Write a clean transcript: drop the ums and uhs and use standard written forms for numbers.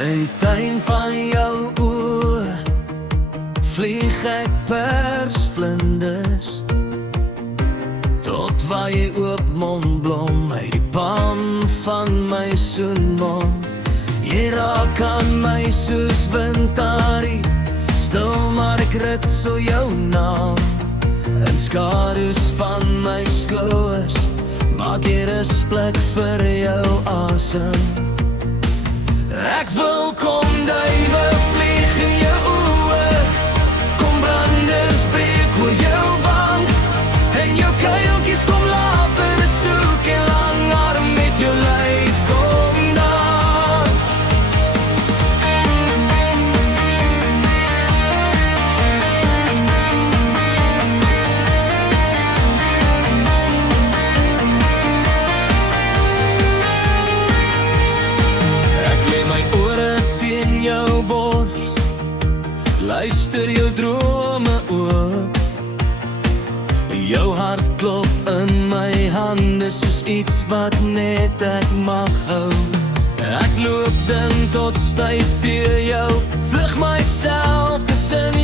Die tuin van jou oor vlieg ek persvlinders tot waar jy oop mond blom uit die palm van my soenmond. Jy raak aan my soos windarie, stil maar ek ritsel jou naam in skadu's van my skouers, maak hier 'n plek vir jou asem. Ek wil kom duiwe vlieg in jou oë, kom branders breek oor jou wang, en jou kuiltjies kom laaf en soek en lang arm met jou lyf kom dans. Ek lê my ore teen jou bors, luister jou drome oop. Jou hart klop in my hande soos iets wat net ek mag hou. Ek loop dan tot styf deur jou, vlug myself tussen